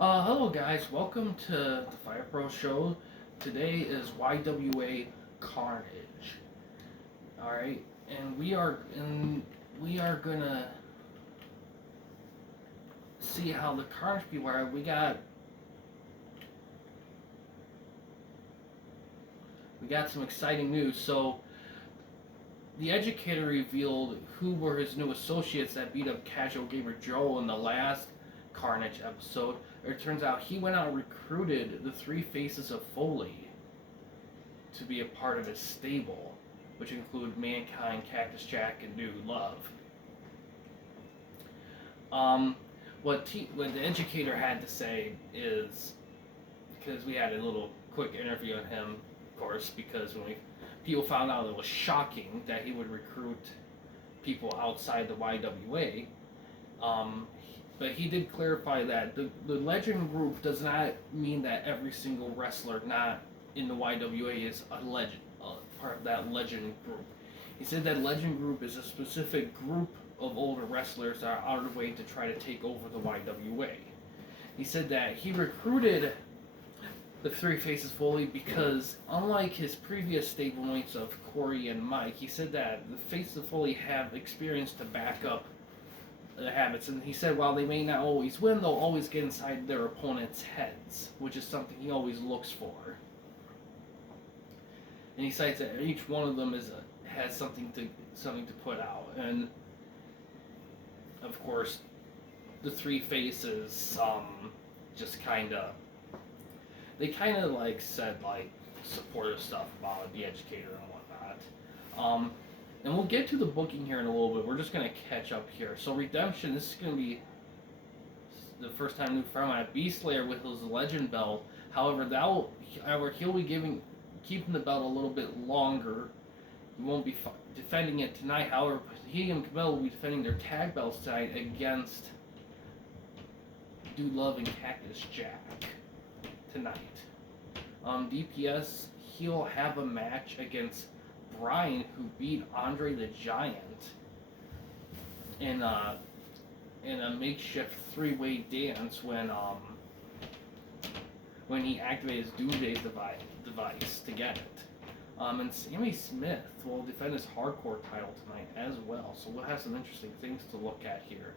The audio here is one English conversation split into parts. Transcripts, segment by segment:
Hello guys, welcome to the Fire Pro Show. Today is YWA Carnage. Alright, and we are gonna see how the Carnage people are. We got some exciting news. So the educator revealed who were his new associates that beat up casual gamer Joe in the last Carnage episode. It turns out he went out and recruited the three faces of Foley to be a part of his stable, which include Mankind, Cactus Jack, and New Love. Um, what the educator had to say is, because we had a little quick interview on him, of course, because when people found out, it was shocking that he would recruit people outside the YWA. But he did clarify that the legend group does not mean that every single wrestler not in the YWA is a legend, part of that legend group. He said that legend group is a specific group of older wrestlers that are out of the way to try to take over the YWA. He said that he recruited the Three Faces Foley because, unlike his previous stablemates of Corey and Mike, he said that the Faces of Foley have experience to back up the habits, and he said while they may not always win, they'll always get inside their opponents' heads, which is something he always looks for. And he cites that each one of them has something to put out, and of course, the Three Faces just they kind of like said like supportive stuff about the educator and whatnot. And we'll get to the booking here in a little bit. We're just gonna catch up here. So Redemption, this is gonna be the first time new format. Beast Slayer with his legend belt. However, he'll be keeping the belt a little bit longer. He won't be defending it tonight. However, he and Camille will be defending their tag belts tonight against Dude Love and Cactus Jack tonight. DPS, he'll have a match against Brian, who beat Andre the Giant in a makeshift three-way dance when he activated his Doomsday device to get it. And Sammy Smith will defend his hardcore title tonight as well, so we'll have some interesting things to look at here.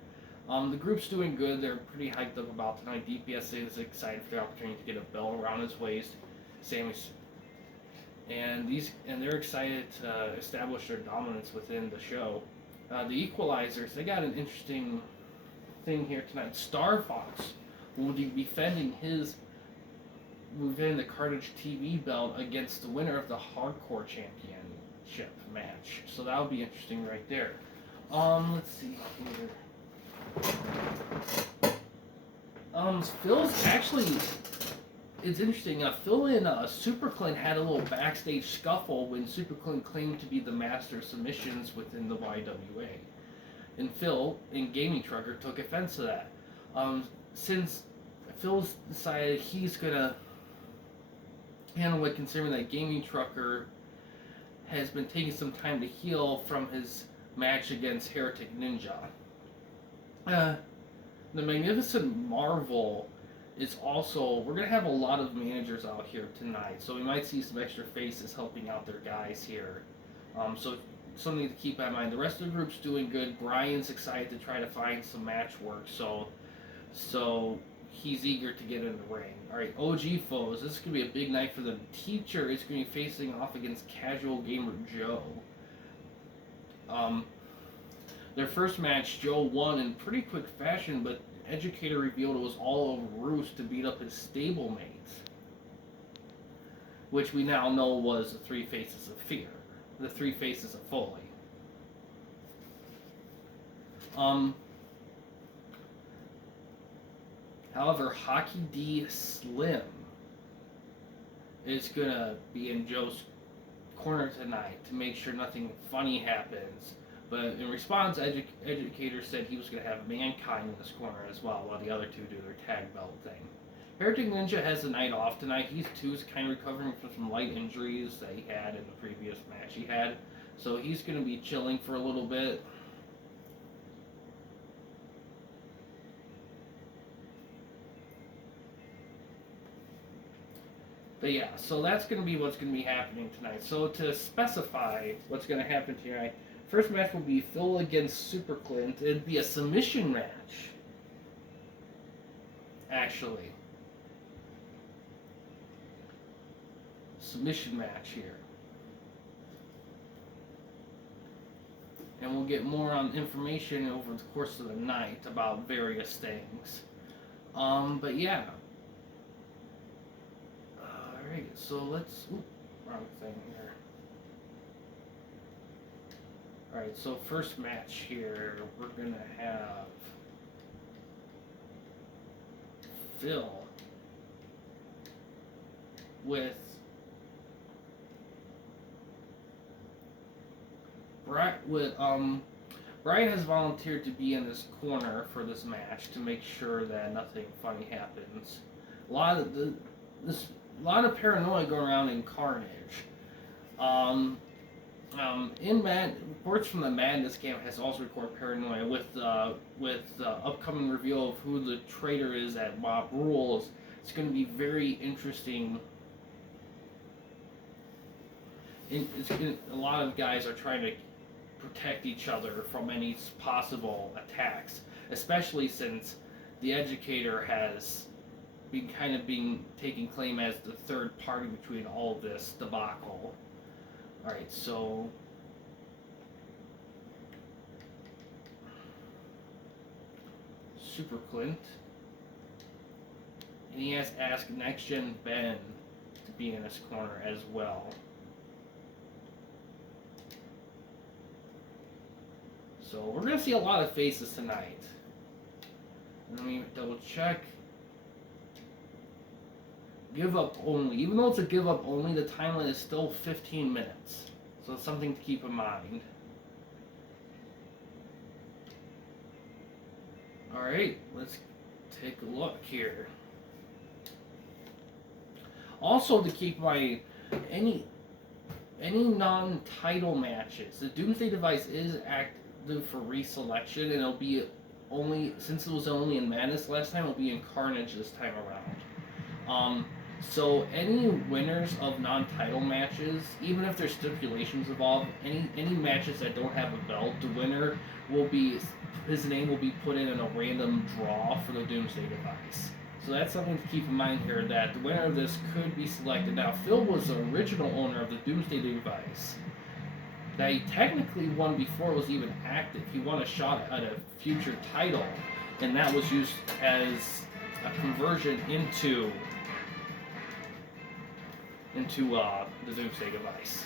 The group's doing good. They're pretty hyped up about tonight. DPS is excited for the opportunity to get a belt around his waist. And they're excited to establish their dominance within the show. The Equalizers, they got an interesting thing here tonight. Star Fox will be defending the Carnage TV belt against the winner of the Hardcore Championship match. So that'll be interesting right there. Let's see here. Phil's actually, it's interesting. Phil and Super Clint had a little backstage scuffle when Super Clint claimed to be the master of submissions within the YWA. And Phil, in Gaming Trucker, took offense to that. Since Phil's decided he's going to handle it, considering that Gaming Trucker has been taking some time to heal from his match against Heretic Ninja. The Magnificent Marvel is also, we're going to have a lot of managers out here tonight, so we might see some extra faces helping out their guys here. So something to keep in mind. The rest of the group's doing good. Brian's excited to try to find some match work, so he's eager to get in the ring. Alright, OG foes. This is going to be a big night for them. Teacher is going to be facing off against Casual Gamer Joe. Their first match, Joe won in pretty quick fashion, but Educator revealed it was all a ruse to beat up his stablemates, which we now know was the Three Faces of Fear, the Three Faces of Foley. However, Hockey D Slim is gonna be in Joe's corner tonight to make sure nothing funny happens. But in response, Educator said he was going to have Mankind in this corner as well, while the other two do their tag belt thing. Heretic Ninja has the night off tonight. He's kind of recovering from some light injuries that he had in the previous match he had. So he's going to be chilling for a little bit. But yeah, so that's going to be what's going to be happening tonight. So to specify what's going to happen tonight, first match will be Phil against Super Clint. It'd be a submission match, actually. Submission match here. And we'll get more on information over the course of the night about various things. But yeah. Alright, so let's... Ooh, wrong thing here. Alright, so first match here, we're going to have Phil with Brian has volunteered to be in this corner for this match to make sure that nothing funny happens. A lot of paranoia going around in Carnage. Reports from the Madness camp has also recorded paranoia with the upcoming reveal of who the traitor is at Mob Rules. It's going to be very interesting. A lot of guys are trying to protect each other from any possible attacks, especially since the Educator has been taking claim as the third party between all of this debacle. Alright, so Super Clint, and he has asked Next Gen Ben to be in his corner as well. So we're going to see a lot of faces tonight. Let me double check. Give up only. Even though it's a give up only, the timeline is still 15 minutes. So it's something to keep in mind. Alright, let's take a look here. Also to keep in mind, any non-title matches, the Doomsday device is active for reselection, and it'll be only, since it was only in Madness last time, it'll be in Carnage this time around. So any winners of non-title matches, even if there's stipulations involved, any matches that don't have a belt, the winner will be, his name will be put in a random draw for the Doomsday device. So that's something to keep in mind here, that the winner of this could be selected. Now, Phil was the original owner of the Doomsday device. Now, he technically won before it was even active. He won a shot at a future title, and that was used as a conversion into the Doomsday device.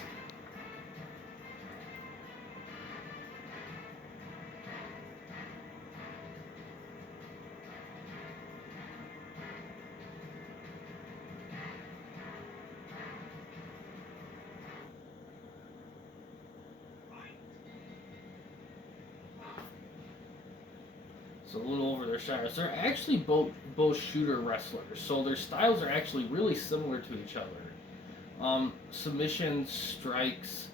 So a little over their styles. They're actually both shooter wrestlers, so their styles are actually really similar to each other. Submissions, strikes,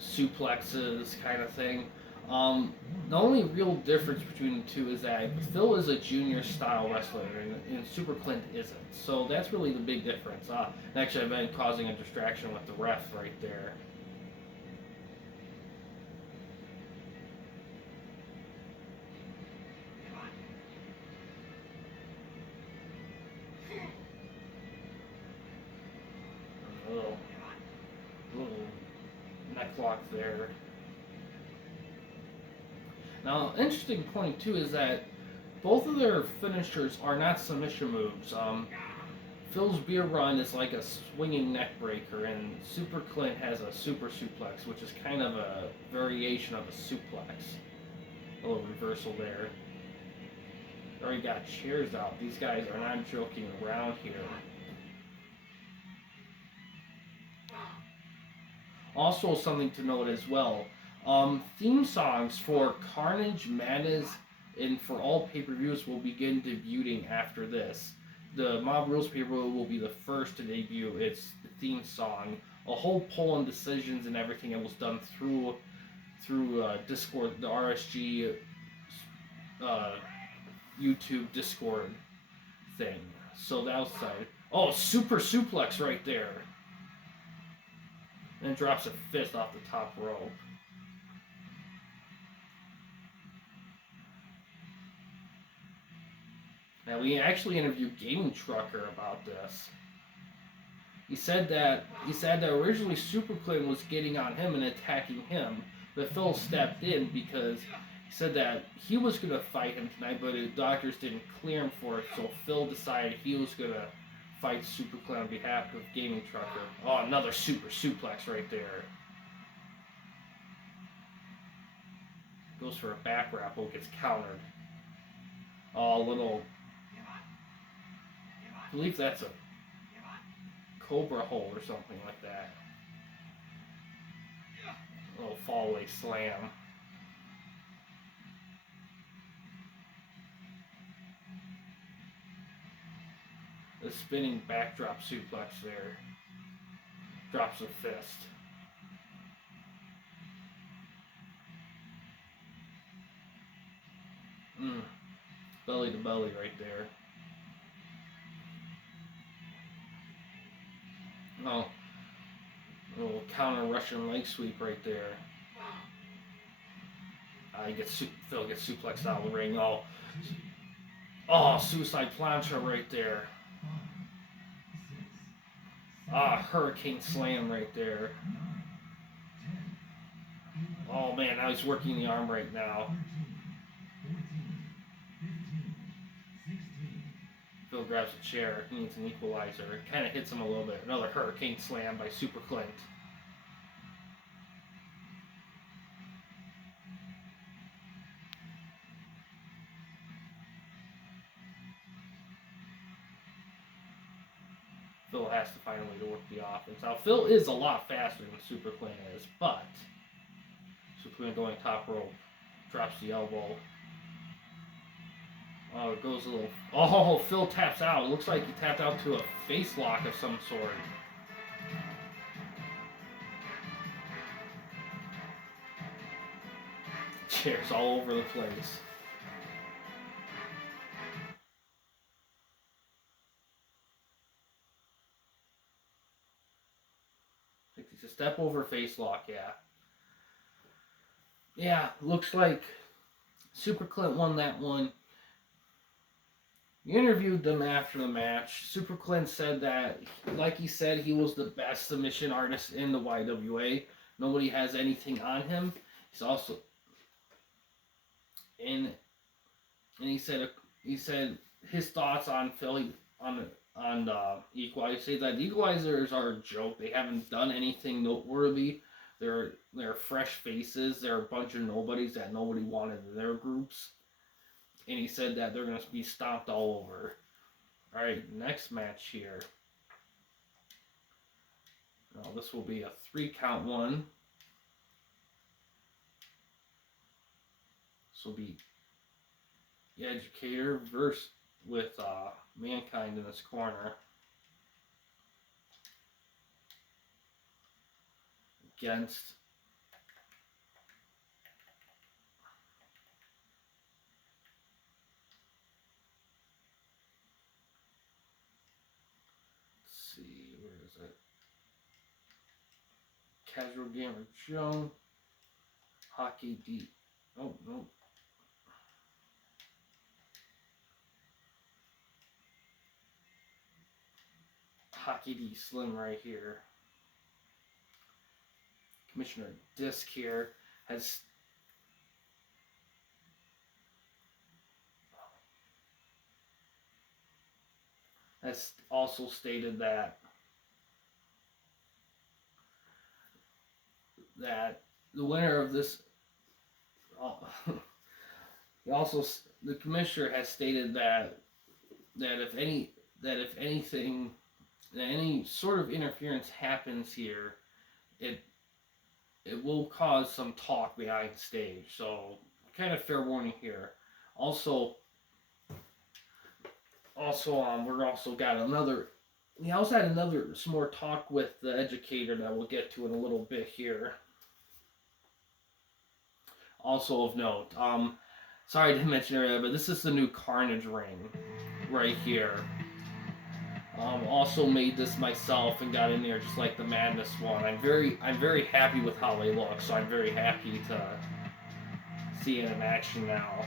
suplexes, kind of thing. The only real difference between the two is that Phil is a junior style wrestler and Super Clint isn't. So that's really the big difference. And actually, I've been causing a distraction with the ref right there. Little neck lock there. Now, interesting point too is that both of their finishers are not submission moves. Phil's beer run is like a swinging neck breaker, and Super Clint has a super suplex, which is kind of a variation of a suplex. A little reversal there. Already got chairs out. These guys are not joking around here. Also, something to note as well, theme songs for Carnage, Madness, and for all pay-per-views will begin debuting after this. The Mob Rules pay-per-view will be the first to debut its theme song. A whole poll on decisions and everything that was done through Discord, the RSG YouTube Discord thing. So that was exciting. Oh, super suplex right there. And drops a fist off the top rope. Now, we actually interviewed Gaming Trucker about this. He said that originally Super Clinton was getting on him and attacking him, but Phil stepped in because he said that he was going to fight him tonight, but the doctors didn't clear him for it, so Phil decided he was going to fight Super Clinton on behalf of Gaming Trucker. Oh, another super suplex right there. Goes for a back grapple, gets countered. Oh, a little. I believe that's a Cobra hold or something like that. A little fallaway slam. The spinning backdrop suplex there. Drops a fist. Belly to belly right there. Oh, a little counter Russian leg sweep right there. Phil gets suplexed out of the ring. Oh, suicide plancha right there. Hurricane slam right there. Oh man, now he's working the arm right now. Phil grabs a chair. He needs an equalizer. It kind of hits him a little bit. Another hurricane slam by Super Clint. Phil has to find a way to work the offense. Now, Phil is a lot faster than Super Clint is, but Super Clint going top rope. Drops the elbow. Oh, it goes a little. Oh, Phil taps out. It looks like he tapped out to a face lock of some sort. Chairs all over the place. It's a step over face lock, yeah. Yeah, looks like Super Clint won that one. You interviewed them after the match. Super Clint said that, like he said, he was the best submission artist in the YWA. Nobody has anything on him. He's also, and he said his thoughts on Philly on Equalizer. He said that the Equalizers are a joke. They haven't done anything noteworthy. They're fresh faces. They're a bunch of nobodies that nobody wanted in their groups. And he said that they're going to be stomped all over. All right, next match here. Now, this will be a 3-count one. This will be the Educator versus with Mankind in this corner. Against Casual Gamer Joe, Hockey D. Oh, no. Hockey D Slim right here. Commissioner Disc here has also stated that the winner of this the commissioner has stated that if any sort of interference happens here, it will cause some talk behind stage. So kind of fair warning here. Also, we're also got another. We also had some more talk with the Educator that we'll get to in a little bit here. Also of note, sorry I didn't mention earlier, but this is the new Carnage ring right here. Also made this myself and got in there just like the Madness one. I'm very happy with how they look, so I'm very happy to see it in action now.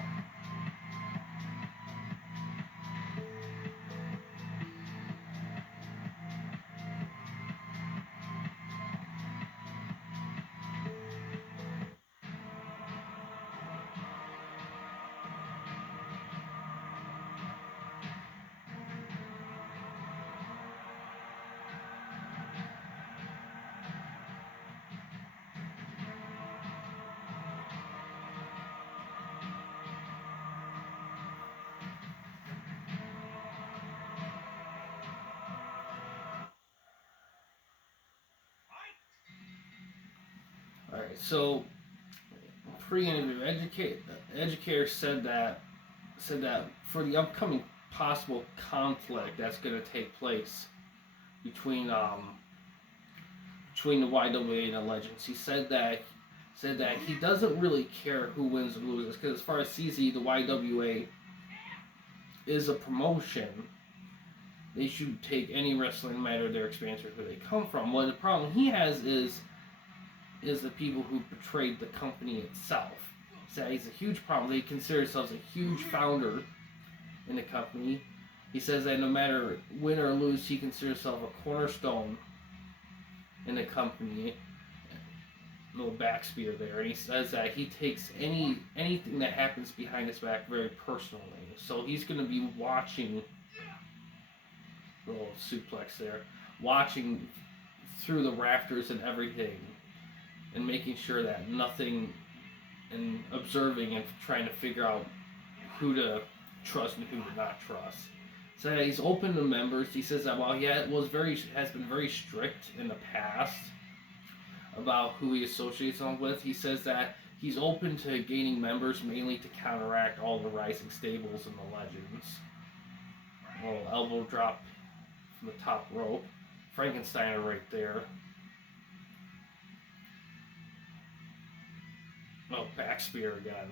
All right, so pre-interview educator said that for the upcoming possible conflict that's going to take place between between the YWA and the Legends, he said that he doesn't really care who wins or loses because as far as CZ, the YWA is a promotion. They should take any wrestling, no matter their experience or who they come from. Well, the problem he has is the people who betrayed the company itself. So he's a huge problem. They consider themselves a huge founder in the company. He says that no matter win or lose, he considers himself a cornerstone in the company. Little back spear there, and he says that he takes anything that happens behind his back very personally. So he's going to be watching, little suplex there, watching through the rafters and everything, and making sure that nothing, and observing and trying to figure out who to trust and who to not trust. So he's open to members. He says that while he has been very strict in the past about who he associates him with, he says that he's open to gaining members mainly to counteract all the rising stables and the Legends. A little elbow drop from the top rope. Frankensteiner right there. Oh, back spear again.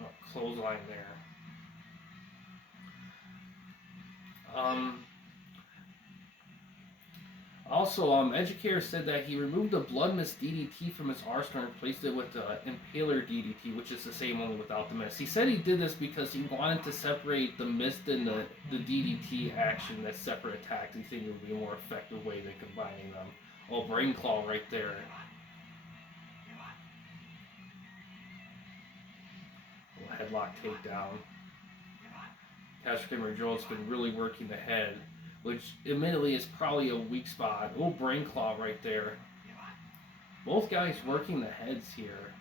Oh, clothesline there. Also, Educator said that he removed the Blood Mist DDT from his arsenal and replaced it with the Impaler DDT, which is the same only without the mist. He said he did this because he wanted to separate the mist and the DDT action as separate attacks. He think it would be a more effective way than combining them. Oh, Brain Claw right there. Headlock takedown. Patrick Jones been really working the head, which admittedly is probably a weak spot. Oh, Brain Claw right there. Both guys working the heads here.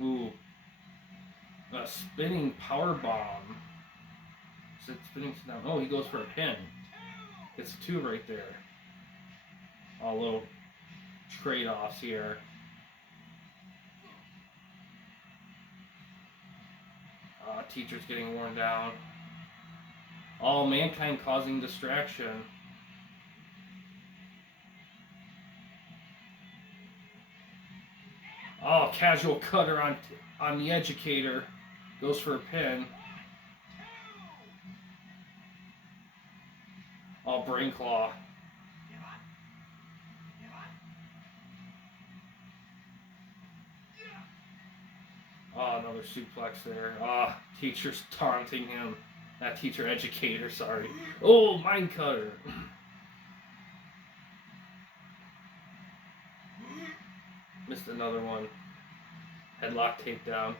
Ooh. A spinning power bomb. Spinning down. Oh, he goes for a pin. It's a 2 right there. All little trade-offs here. Teacher's getting worn down. All Mankind causing distraction. Oh, casual cutter on the Educator. Goes for a pin. Oh, Brain Claw. Oh, another suplex there. Ah, teacher's taunting him. Not teacher, Educator, sorry. Oh, Mind Cutter. Missed another one. Headlock takedown.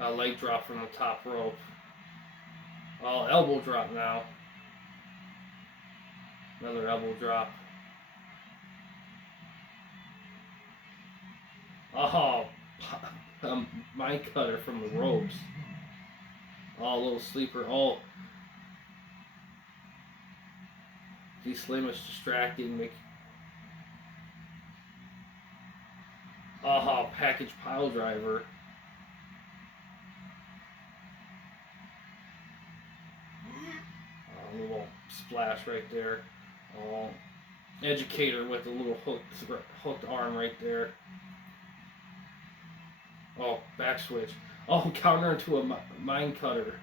A leg drop from the top rope. Oh, elbow drop now. Another elbow drop. Oh, Mind Cutter from the ropes. Oh, a little sleeper. Oh, D Slim is distracting. Aha, package pile driver. A little splash right there. Oh, educator with a little hooked arm right there. Oh, back switch. Oh, counter into a mine cutter.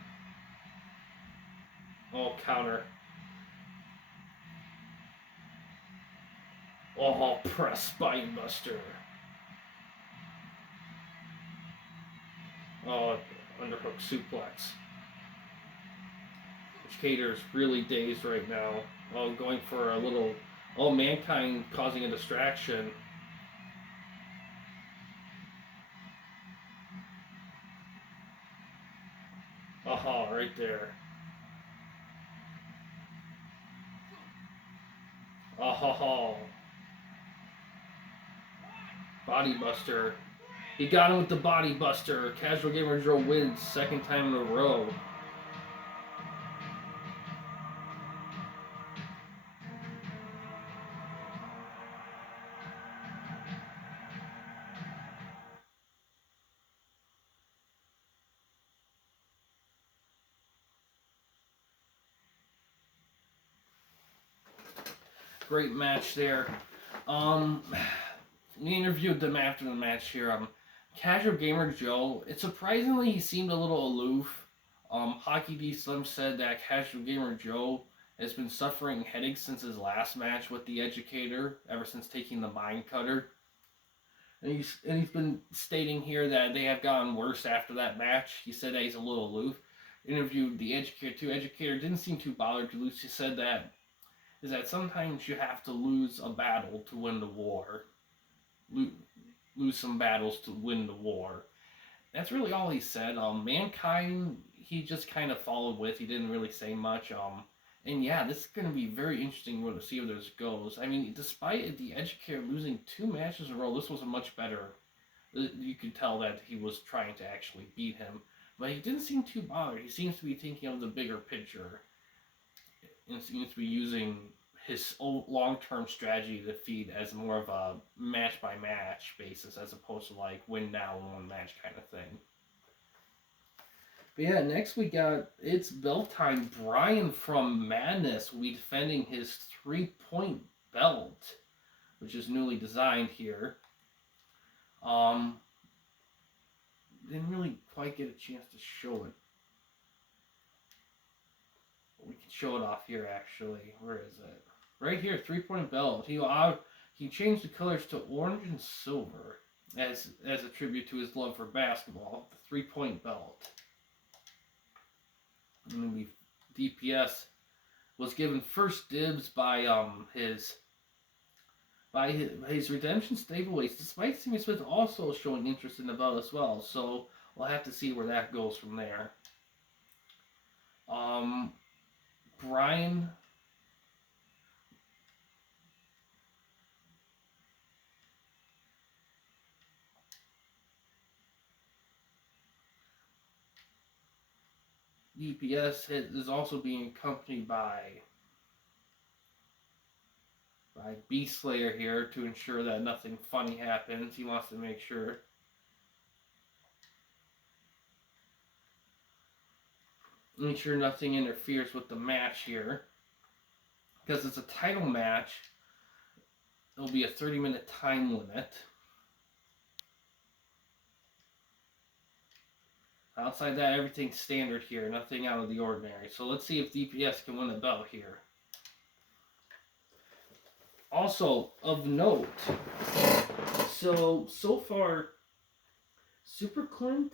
Oh, counter. Oh, press spine buster. Oh, underhook suplex. Educator's really dazed right now. Oh, going for a little. Oh, Mankind causing a distraction. Aha, right there. Aha. Body buster. He got him with the body buster. Casual Gamer Joe wins second time in a row. Great match there. We interviewed them after the match here. Casual Gamer Joe, it surprisingly he seemed a little aloof. Hockey D Slim said that Casual Gamer Joe has been suffering headaches since his last match with the Educator, ever since taking the Mine Cutter. And he's been stating here that they have gotten worse after that match. He said that he's a little aloof. Interviewed the Educator too. Educator didn't seem too bothered to lose. He said that sometimes you have to lose a battle to win the war. Lose some battles to win the war. That's really all he said. Mankind, he just kind of followed with. He didn't really say much. And yeah, this is going to be very interesting to see where this goes. I mean, despite the Educator losing 2 matches in a row, this was a much better. You could tell that he was trying to actually beat him, but he didn't seem too bothered. He seems to be thinking of the bigger picture, and seems to be using his long-term strategy to defeat as more of a match-by-match basis, as opposed to like win now one match kind of thing. But yeah, next we got, it's belt time. Brian from Madness will be defending his 3-point belt, which is newly designed here. Didn't really quite get a chance to show it. We can show it off here actually. Where is it? Right here, 3-point belt. He changed the colors to orange and silver as a tribute to his love for basketball. The 3-point belt. And DPS was given first dibs by his Redemption stablemates, despite Sammy Smith also showing interest in the belt as well. So we'll have to see where that goes from there. Brian. DPS is also being accompanied by Beast Slayer here to ensure that nothing funny happens. He wants to make sure. Make sure nothing interferes with the match here. Because it's a title match, there'll be a 30-minute time limit. Outside that, everything's standard here. Nothing out of the ordinary. So let's see if DPS can win the belt here. Also, of note, so far, Super Clint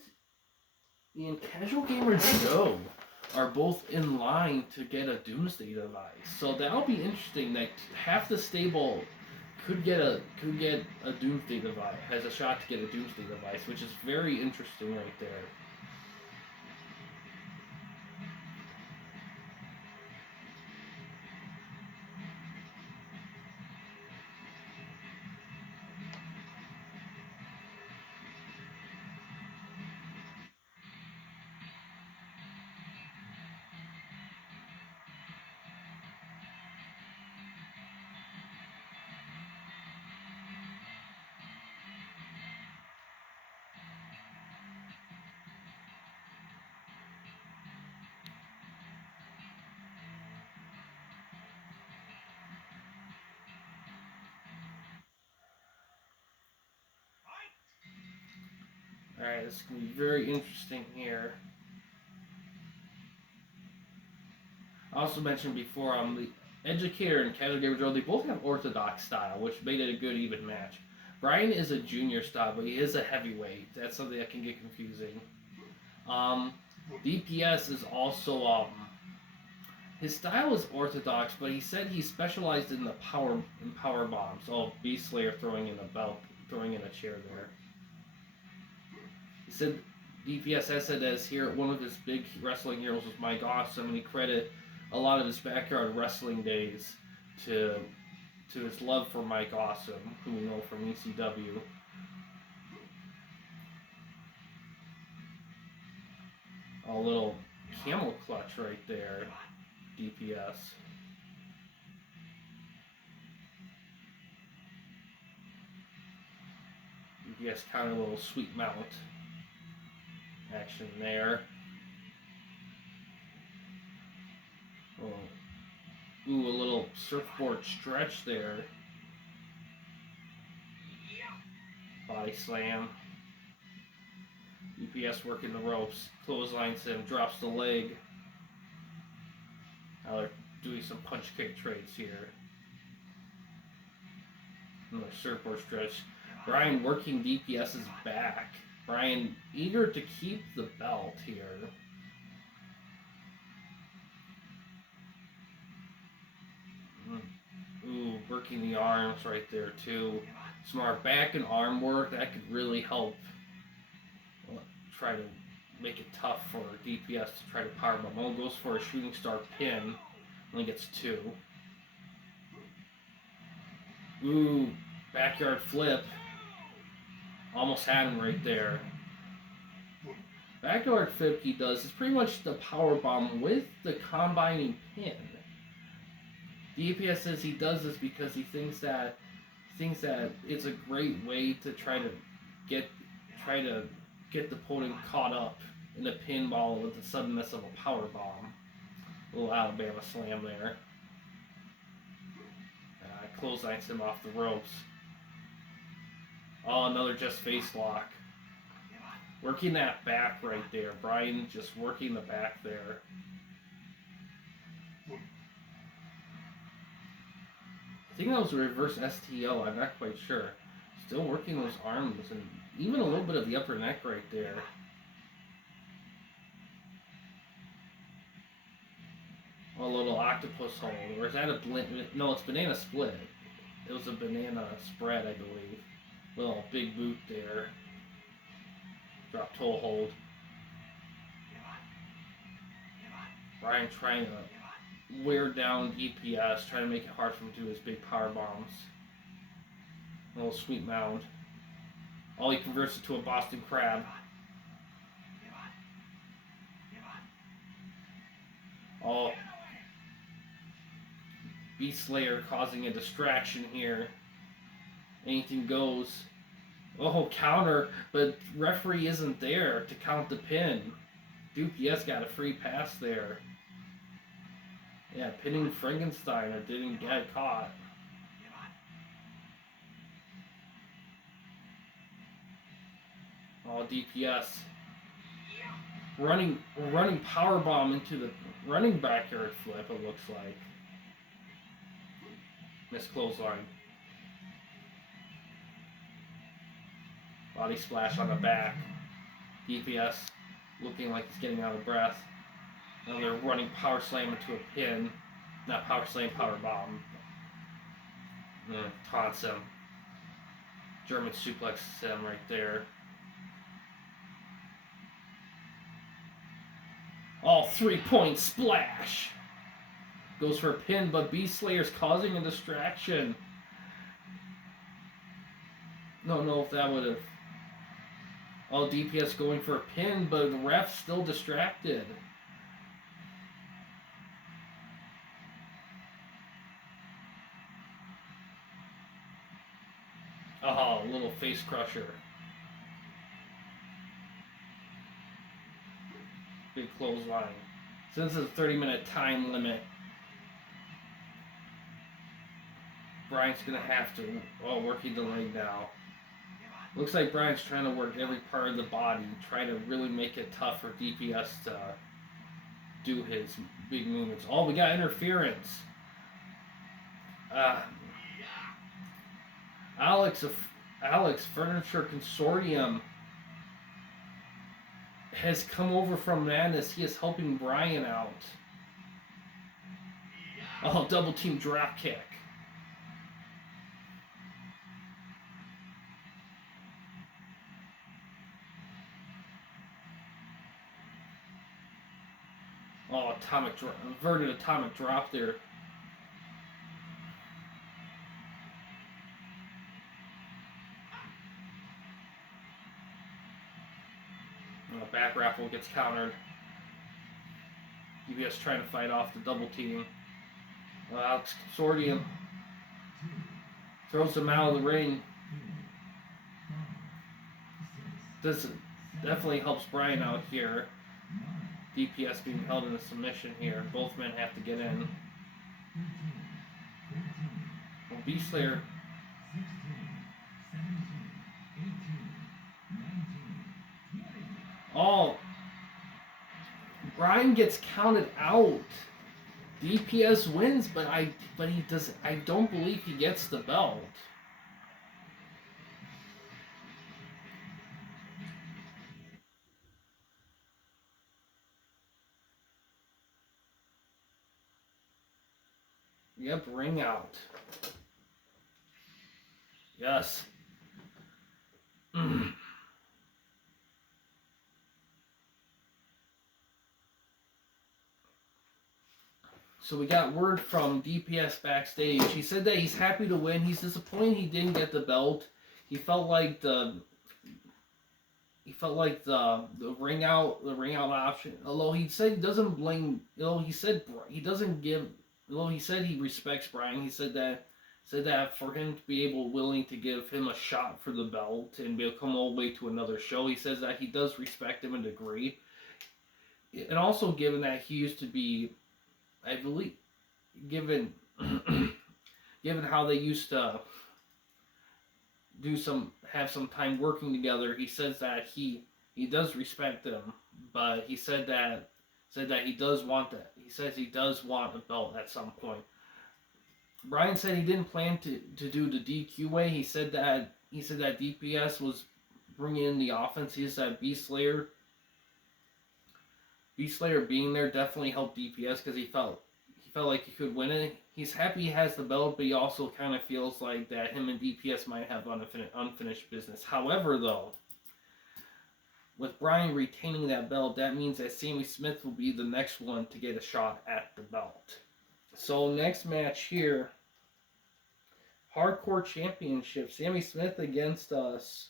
and Casual Gamer Joe are both in line to get a Doomsday device. So that'll be interesting. That half the stable could get a Doomsday device, has a shot to get a Doomsday device, which is very interesting right there. Alright, this is going to be very interesting here. I also mentioned before, the Educator and Casual Gamer Joe, they both have orthodox style, which made it a good even match. Brian is a junior style, but he is a heavyweight. That's something that can get confusing. DPS is also his style is orthodox, but he said he specialized in the power bombs. Oh, Beast Slayer throwing in a belt, throwing in a chair there. He said DPS has said as here one of his big wrestling heroes was Mike Awesome, and he credit a lot of his backyard wrestling days to his love for Mike Awesome, who we know from ECW. A little camel clutch right there, DPS. DPS kind of a little sweet mount action there. Oh. Ooh, a little surfboard stretch there. Body slam. DPS working the ropes. Clotheslines him, drops the leg. Now they're doing some punch kick trades here. Another surfboard stretch. Brian working DPS's back. Brian eager to keep the belt here. Ooh, working the arms right there too. Smart back and arm work, that could really help try to make it tough for DPS to try to powerbomb. Oh, goes for a shooting star pin. Only gets 2. Ooh, backyard flip. Almost had him right there. Backyard flip he does is pretty much the powerbomb with the combining pin. DPS says he does this because he thinks that it's a great way to try to get the opponent caught up in a pinball with the suddenness of a powerbomb. A little Alabama slam there. Clotheslines him off the ropes. Oh, another just face lock. Working that back right there. Brian just working the back there. I think that was a reverse STO, I'm not quite sure. Still working those arms and even a little bit of the upper neck right there. A little octopus hold. Or is that a no, it's banana split. It was a banana spread, I believe. Little big boot there. Drop toe hold. Brian trying to wear down DPS, trying to make it hard for him to do his big power bombs. A little sweet mound. All he converts it to a Boston Crab. Oh. Beast Slayer causing a distraction here. Anything goes. Oh, counter, but referee isn't there to count the pin. DPS got a free pass there. Yeah, pinning Frankensteiner didn't get caught. Oh, DPS. Running powerbomb into the running backyard flip, it looks like. Missed clothesline. Body splash on the back. DPS looking like he's getting out of breath. Another running power slam into a pin. Not power slam, power bomb. Taunts him. German suplexes him right there. Oh, 3-point splash. Goes for a pin, but Beast Slayer's causing a distraction. Don't know if that would have. Oh, DPS going for a pin, but the ref's still distracted. Oh, a little face crusher. Big clothesline. Since it's a 30-minute time limit, Brian's going to have to... Oh, working the leg now. Looks like Brian's trying to work every part of the body, try to really make it tough for DPS to do his big movements. Oh, we got interference. Uh, Alex Furniture Consortium has come over from Madness. He is helping Brian out. Oh, double team drop kick. Oh, inverted atomic drop there. Back raffle gets countered. DPS trying to fight off the double team. Alex Consortium throws him out of the ring. This definitely helps Brian out here. DPS being held in a submission here. Both men have to get in. Well, Beastslayer. Oh, Brian gets counted out. DPS wins, but he does. I don't believe he gets the belt. Yep, ring out. Yes. So we got word from DPS backstage. He said that he's happy to win. He's disappointed he didn't get the belt. He felt like the ring out option. Although he said he doesn't blame. He said he doesn't give. Although he said he respects Brian. He said that for him to be willing to give him a shot for the belt and be able to come all the way to another show. He says that he does respect him and agree. And also given that he used to be, I believe, given how they used to have some time working together, he says that he does respect them, but he said that he does want that. He says he does want a belt at some point. Brian said he didn't plan to do the DQ way. He said that DPS was bringing in the offense. He said Beastslayer being there definitely helped DPS because he felt like he could win it. He's happy he has the belt, but he also kind of feels like that him and DPS might have unfinished business. However, though, with Brian retaining that belt, that means that Sammy Smith will be the next one to get a shot at the belt. So next match here, Hardcore Championship, Sammy Smith against us.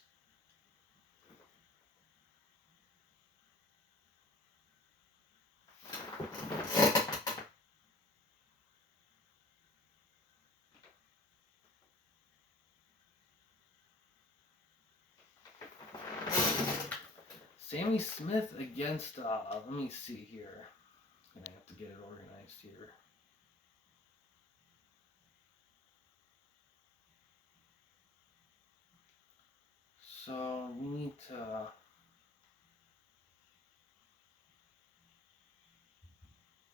Sammy Smith against, let me see here. I'm going to have to get it organized here. So we need to...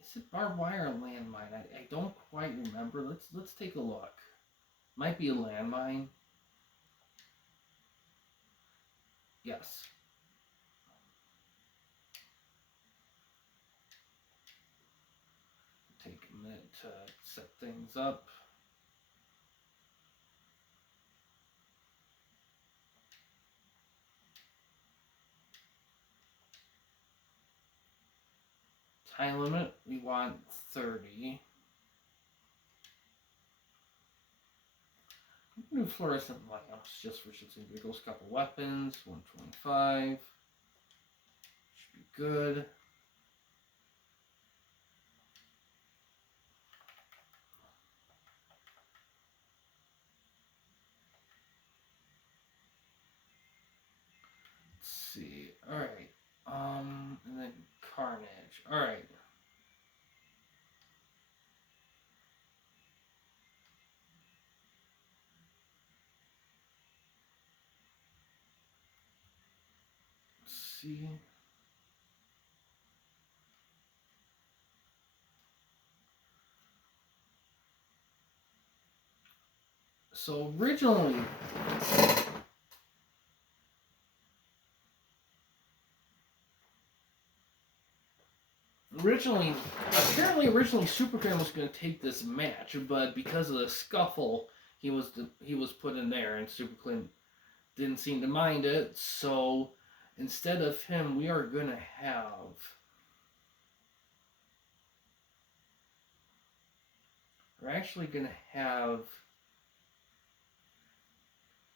Is it barbed wire or landmine? I don't quite remember. Let's take a look. Might be a landmine. Yes. Take a minute to set things up. Time limit, we want 30. New fluorescent lamps just for shits and giggles. Couple weapons, 125. Should be good. Let's see. Alright. And then Carnage. Alright. see. So originally Superman was going to take this match, but because of the scuffle, he was put in there, and Superman didn't seem to mind it. So instead of him, we are going to have. We're actually going to have.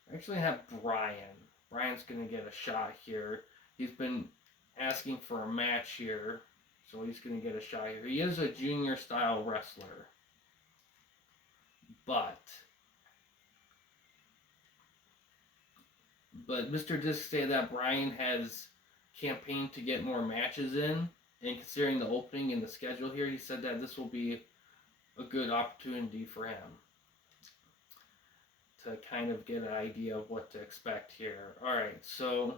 We're actually have Brian. Brian's going to get a shot here. He's been asking for a match here, so he's going to get a shot here. He is a junior style wrestler, but Mr. Disc said that Brian has campaigned to get more matches in, and considering the opening and the schedule here, he said that this will be a good opportunity for him to kind of get an idea of what to expect here. Alright, so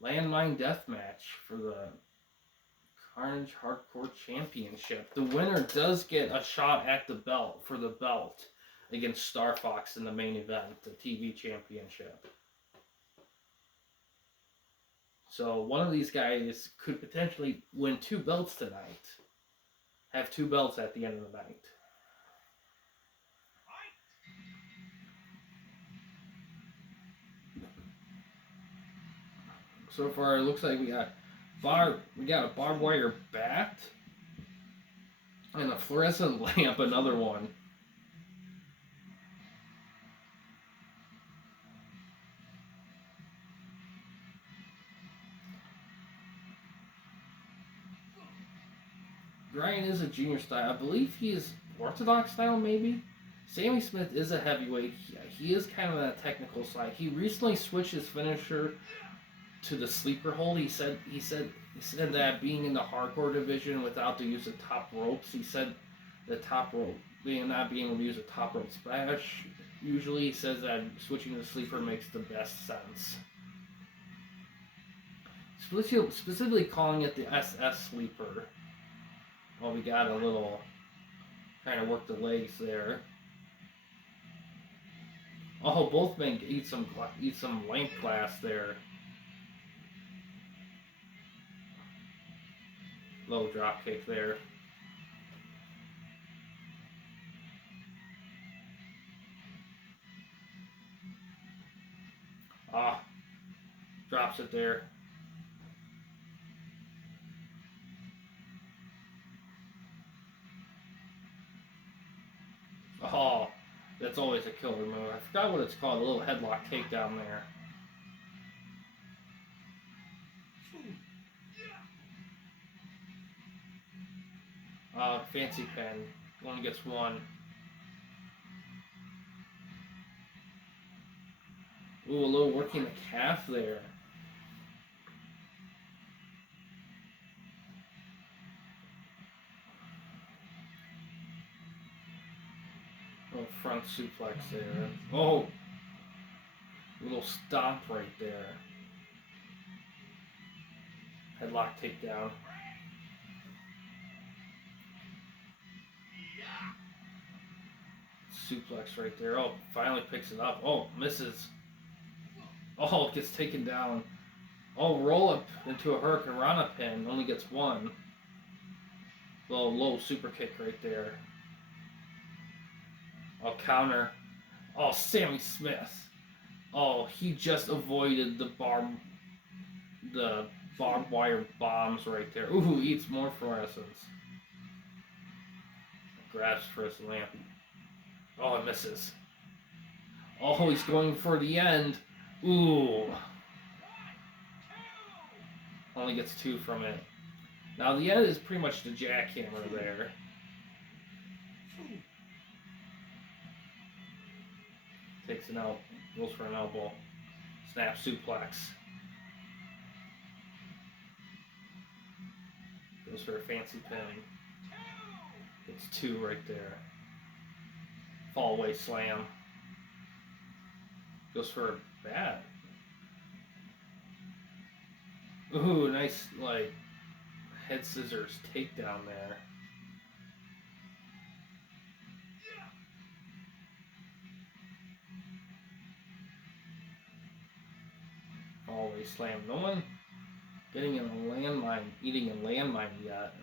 Landmine Deathmatch for the Carnage Hardcore Championship. The winner does get a shot at the belt for the belt against Star Fox in the main event, the TV championship. So one of these guys could potentially win 2 belts tonight. Have 2 belts at the end of the night. So far, it looks like we got a barbed wire bat and a fluorescent lamp, another one. Brian is a junior style. I believe he is orthodox style, maybe. Sammy Smith is a heavyweight. He is kind of on that technical side. He recently switched his finisher to the sleeper hold. He said that being in the hardcore division without the use of top ropes, he said the top rope not being able to use a top rope splash. Usually, he says that switching to the sleeper makes the best sense. Specifically calling it the SS sleeper. Well, we got a little kind of work the legs there. Oh, both men eat some lamp glass there. Low drop kick there. Drops it there. Oh, that's always a killer move. I forgot what it's called, a little headlock takedown there. Fancy pen. Only gets 1. Ooh, a little working the calf there. Little front suplex there. Oh! A little stomp right there. Headlock takedown. Suplex right there. Oh, finally picks it up. Oh, misses. Oh, gets taken down. Oh, roll up into a Hurricane Rana pin. Only gets 1. Low super kick right there. Oh, counter. Oh, Sammy Smith. Oh, he just avoided the barbed wire bombs right there. Ooh, eats more fluorescence. Grabs for his lamp. Oh, it misses. Oh, he's going for the end. Ooh. Only gets 2 from it. Now, the end is pretty much the jackhammer there. Takes an elbow. Goes for an elbow. Snap suplex. Goes for a fancy pin. Gets 2 right there. Fall away slam. Goes for a bat. Ooh, nice, like, head scissors takedown there. Always slam. No one getting in a landmine, eating a landmine yet.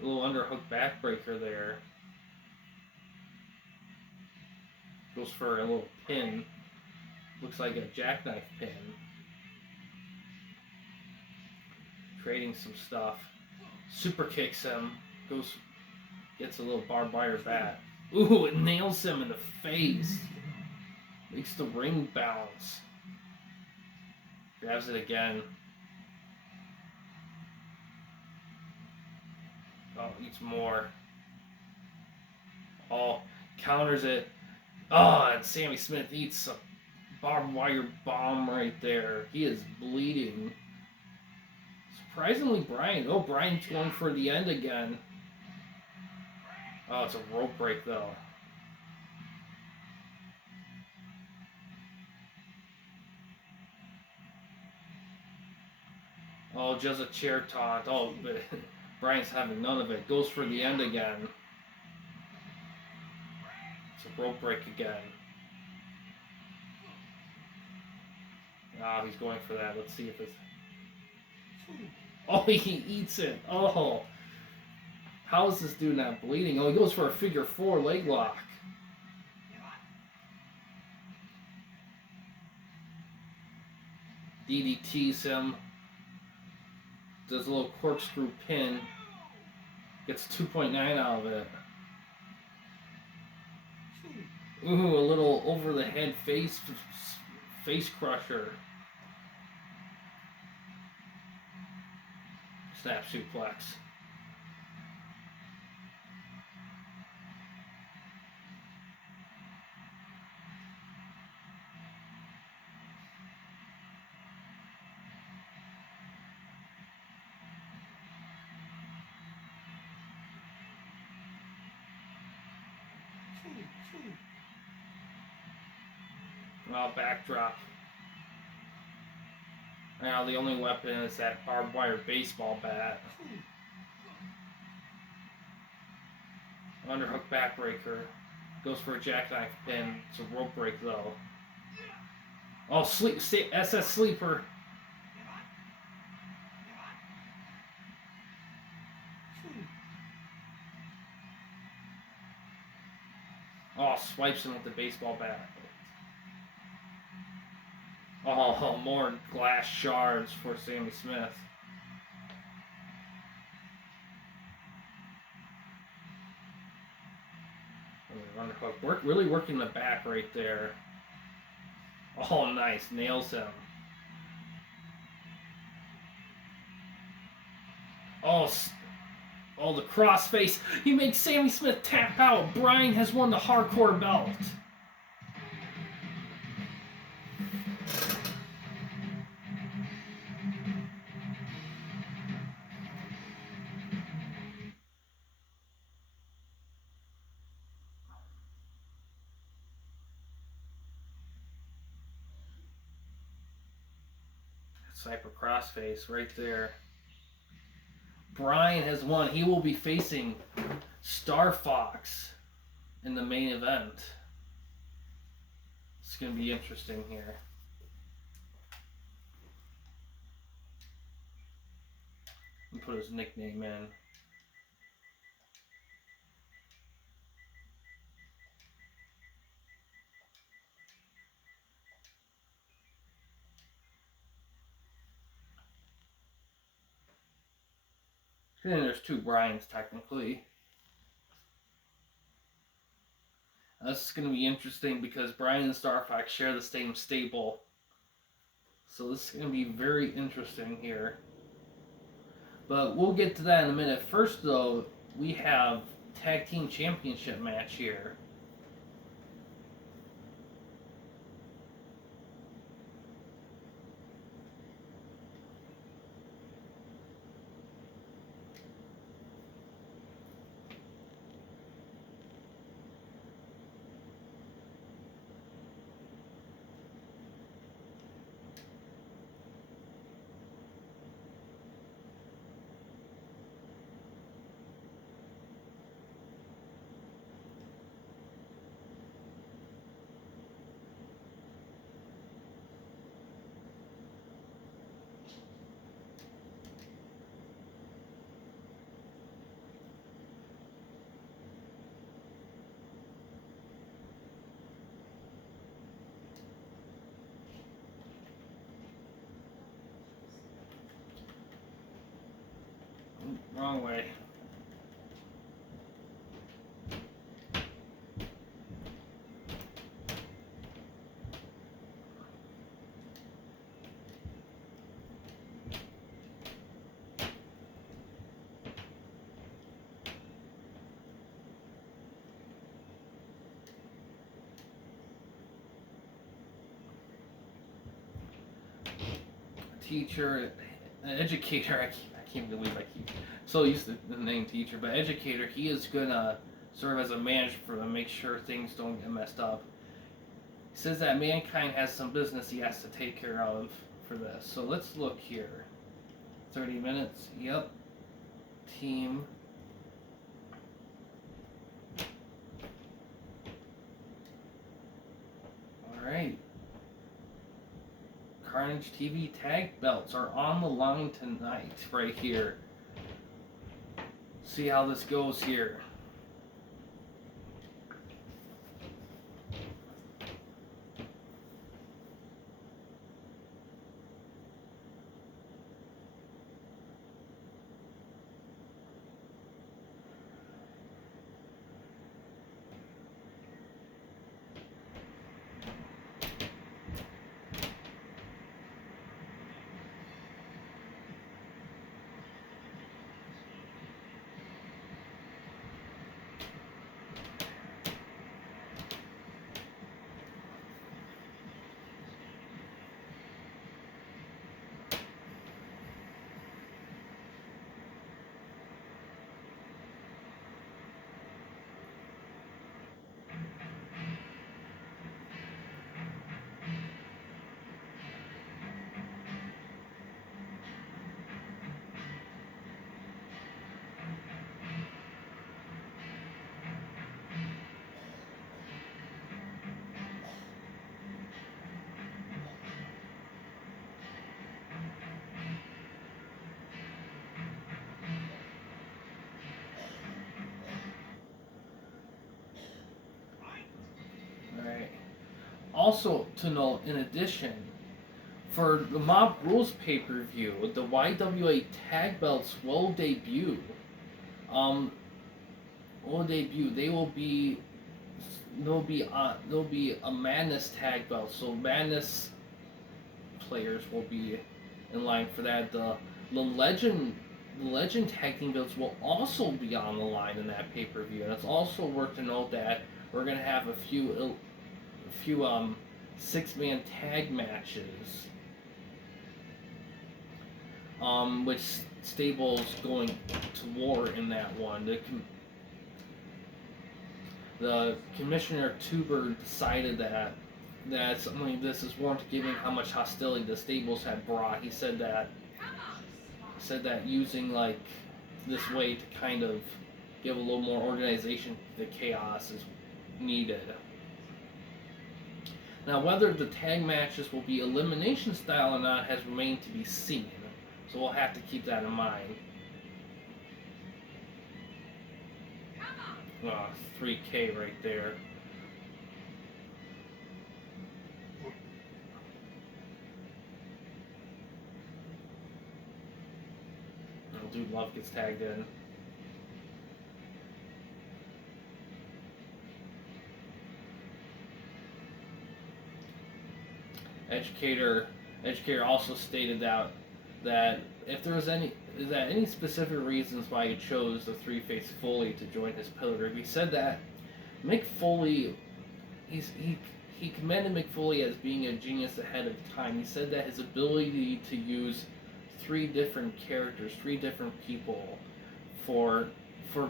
A little underhook backbreaker there. Goes for a little pin. Looks like a jackknife pin. Trading some stuff. Super kicks him. Gets a little barbed wire bat. Ooh, it nails him in the face. Makes the ring bounce. Grabs it again. Oh, eats more. Oh, counters it. Oh, and Sammy Smith eats a barbed wire bomb right there. He is bleeding. Surprisingly, Brian. Oh, Brian's going for the end again. Oh, it's a rope break, though. Oh, just a chair taunt. Oh, but Brian's having none of it. Goes for the end again. It's a rope break again. Ah, he's going for that. Let's see if it's... Oh, he eats it. Oh. How is this dude not bleeding? Oh, he goes for a figure 4 leg lock. DDTs him. Does a little corkscrew pin. Gets 2.9 out of it. Ooh, a little over the head face crusher. Snap suplex. Well, backdrop. Now the only weapon is that barbed wire baseball bat. Underhook backbreaker. Goes for a jackknife pin. It's a rope break though. Oh, SS sleeper. Oh, swipes him with the baseball bat. Oh, more glass shards for Sammy Smith. Underhook. Really working the back right there. Oh, nice. Nails him. Oh, the crossface. He makes Sammy Smith tap out. Brian has won the hardcore belt. Sniper crossface right there. Brian has won. He will be facing Star Fox in the main event. It's going to be interesting here. Let me put his nickname in. And there's 2 Brians technically. This is going to be interesting because Brian and Star Fox share the same stable. So this is going to be very interesting here. But we'll get to that in a minute. First though, we have Tag Team Championship match here. Wrong way. Teacher, educator. I can't believe I keep so used to the name teacher, but educator. He is gonna serve as a manager for them, make sure things don't get messed up. He says that mankind has some business he has to take care of for this. So let's look here. 30 minutes. Yep. Team. All right. Carnage TV tag belts are on the line tonight, right here. See how this goes here. Alright. Also to note, in addition, for the Mob Rules pay-per-view, the YWA tag belts will debut. They will be. There'll be a Madness tag belt. So Madness players will be in line for that. The Legend tag team belts will also be on the line in that pay-per-view. And it's also worth to note that we're gonna have a few 6-man tag matches. Which stables going to war in that one. The Commissioner Tuber decided that something like this is warranted given how much hostility the stables had brought. He said that using like this way to kind of give a little more organization to the chaos is needed. Now, whether the tag matches will be elimination style or not has remained to be seen. So we'll have to keep that in mind. 3K right there. Oh, dude, Love gets tagged in. Educator also stated that if there was any specific reasons why he chose the three-face Foley to join his pillar group. He said that Mick Foley, he commended Mick Foley as being a genius ahead of time. He said that his ability to use 3 different characters, 3 different people for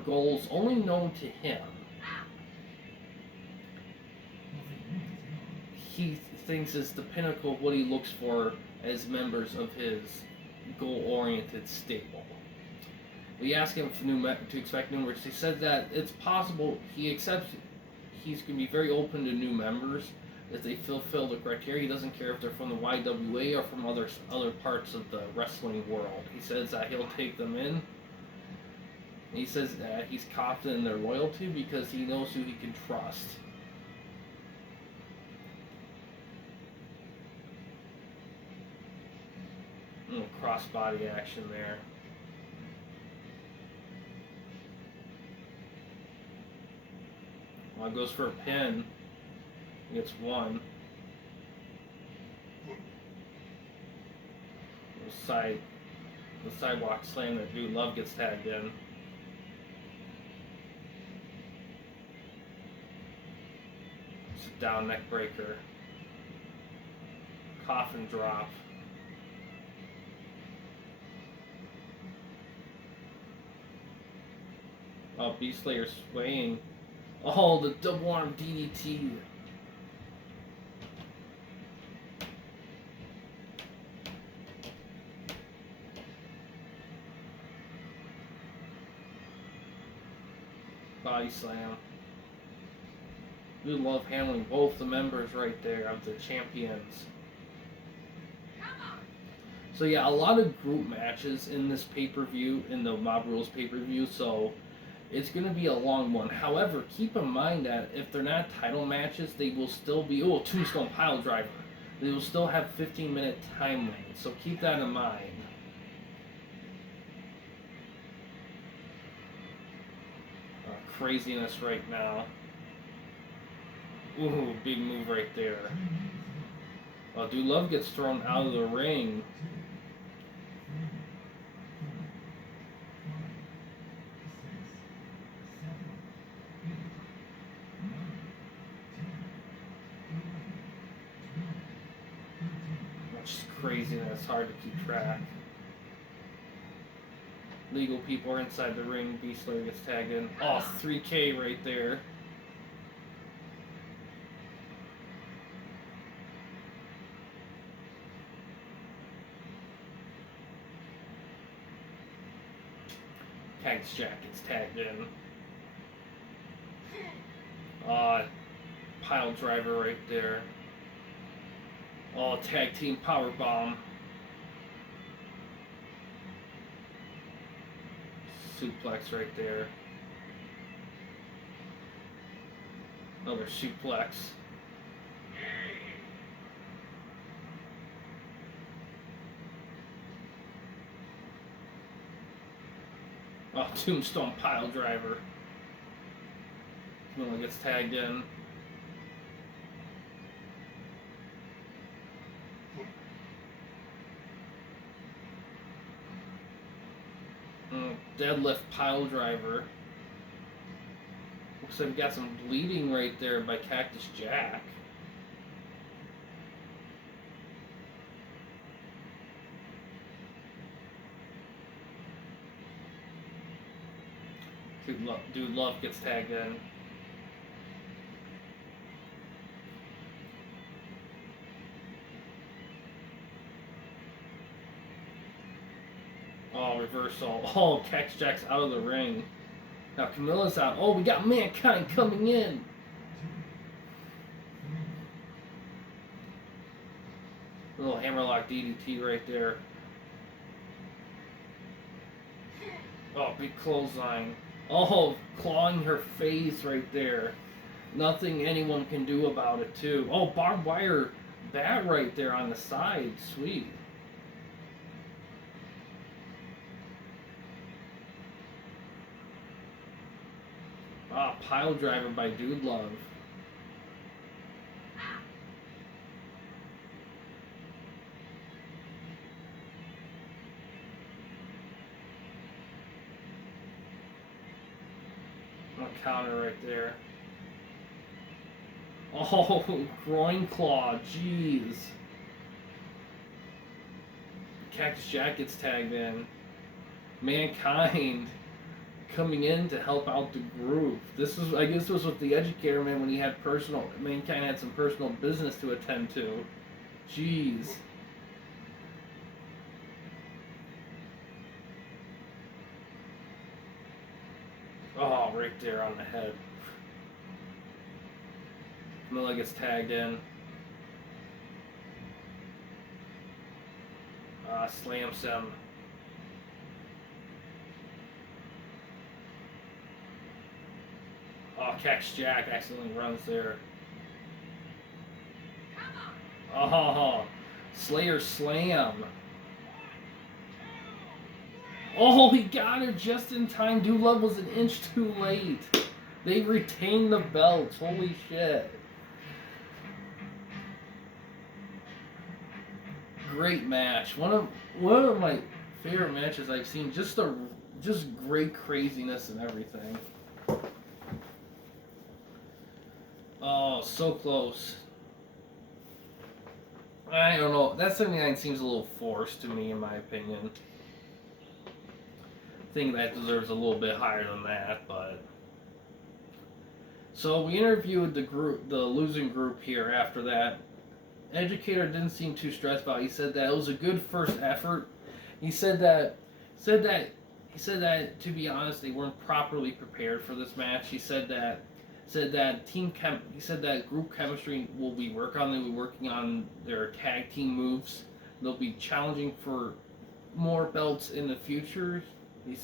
goals only known to him. He thinks is the pinnacle of what he looks for as members of his goal-oriented stable. We asked him to expect new members. He said that it's possible he accepts. He's going to be very open to new members if they fulfill the criteria. He doesn't care if they're from the YWA or from other parts of the wrestling world. He says that he'll take them in. He says that he's confident in their loyalty because he knows who he can trust. Crossbody action there. Goes for a pin. Gets one. The sidewalk slam that Dude Love gets tagged in. Sit down neck breaker. Coffin drop. Oh, Beast Slayer swaying. Oh, the double arm DDT. Body slam. We love handling both the members right there of the champions. So yeah, a lot of group matches in this pay-per-view, in the Mob Rules pay-per-view, so it's going to be a long one. However, keep in mind that if they're not title matches, they will still be, Tombstone Pile Driver. They will still have 15-minute time limits, so keep that in mind. Craziness right now. Ooh, big move right there. Oh, Dude Love gets thrown out of the ring. That's just craziness. Hard to keep track. Legal people are inside the ring. Beast Slayer gets tagged in. Oh, 3K right there. Cactus Jack gets tagged in. Pile driver right there. Oh, tag team power bomb. Suplex right there. Another suplex. Oh, Tombstone Pile Driver. Camilla gets tagged in. Deadlift Pile Driver. Looks like we got some bleeding right there by Cactus Jack. Dude Love gets tagged in. Oh, reversal. Oh, Cactus Jack's out of the ring. Now Camilla's out. Oh, we got Mankind coming in. Little hammerlock DDT right there. Oh, big clothesline. Oh, clawing her face right there. Nothing anyone can do about it, too. Oh, barbed wire bat right there on the side. Sweet. Ah, pile driver by Dude Love. Counter right there. Oh, groin claw, jeez. Cactus Jack gets tagged in. Mankind coming in to help out the group. This is, I guess, was with the Educator Man when he had Mankind had some personal business to attend to. Jeez. Oh, right there on the head. Camilla gets tagged in. Slams him. Oh, Cactus Jack accidentally runs there. Oh, Slayer slam. Oh, he got it just in time. Dude Love was an inch too late. They retained the belts. Holy shit. Great match. One of my favorite matches I've seen. Just great craziness and everything. Oh, so close. I don't know. That 79 seems a little forced to me, in my opinion. I think that deserves a little bit higher than that, but. So we interviewed the losing group here after that. Educator didn't seem too stressed about it. He said that it was a good first effort. He said that to be honest, they weren't properly prepared for this match. He said that group chemistry will be They'll be working on their tag team moves. They'll be challenging for more belts in the future. He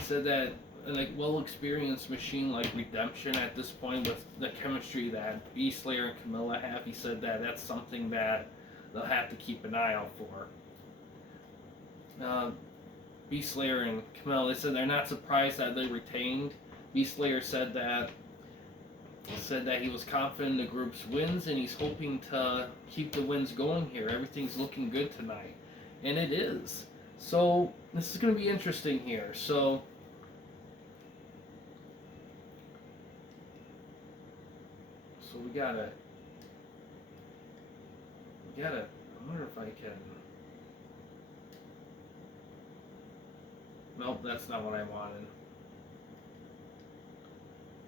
said that like well-experienced machine like Redemption at this point with the chemistry that Beast Slayer and Camilla have. He said that that's something that they'll have to keep an eye out for. Beast Slayer and Camilla, they said they're not surprised that they retained. Beast Slayer said that he was confident in the group's wins and he's hoping to keep the wins going here. Everything's looking good tonight, and it is. So this is going to be interesting here. So we gotta. I wonder if I can. Nope, that's not what I wanted.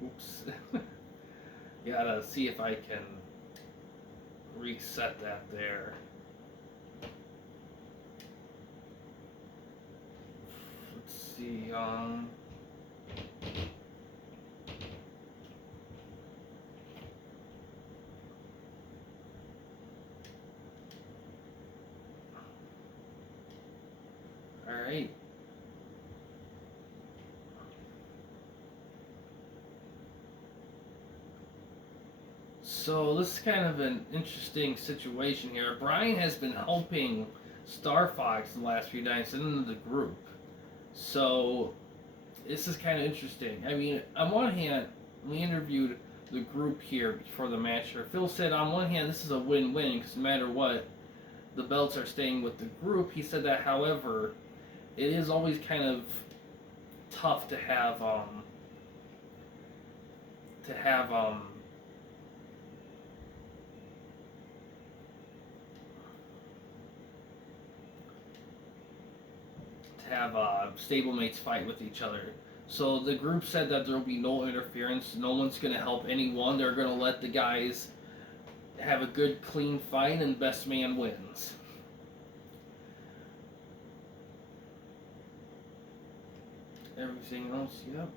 Oops. Gotta see if I can reset that there. Let's see, Alright. So this is kind of an interesting situation here. Brian has been helping Star Fox the last few nights in the group. So this is kind of interesting. I mean, on one hand, we interviewed the group here before the match here. Phil said on one hand this is a win-win because no matter what, the belts are staying with the group. He said that, however, it is always kind of tough to have stablemates fight with each other. So the group said that there will be no interference. No one's going to help anyone. They're going to let the guys have a good, clean fight, and best man wins. Everything else, yep.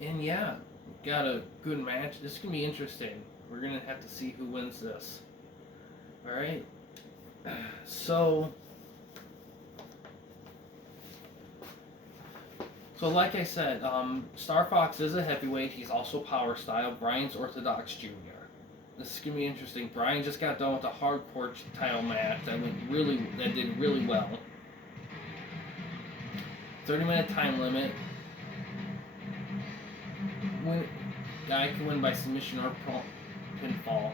And yeah, got a good match. This is going to be interesting. We're going to have to see who wins this. Alright. So like I said, Star Fox is a heavyweight. He's also power style. Brian's Orthodox Jr. This is gonna be interesting. Brian just got done with a hardcore title match that did really well. 30-minute time limit. Guy can win by submission or pinfall.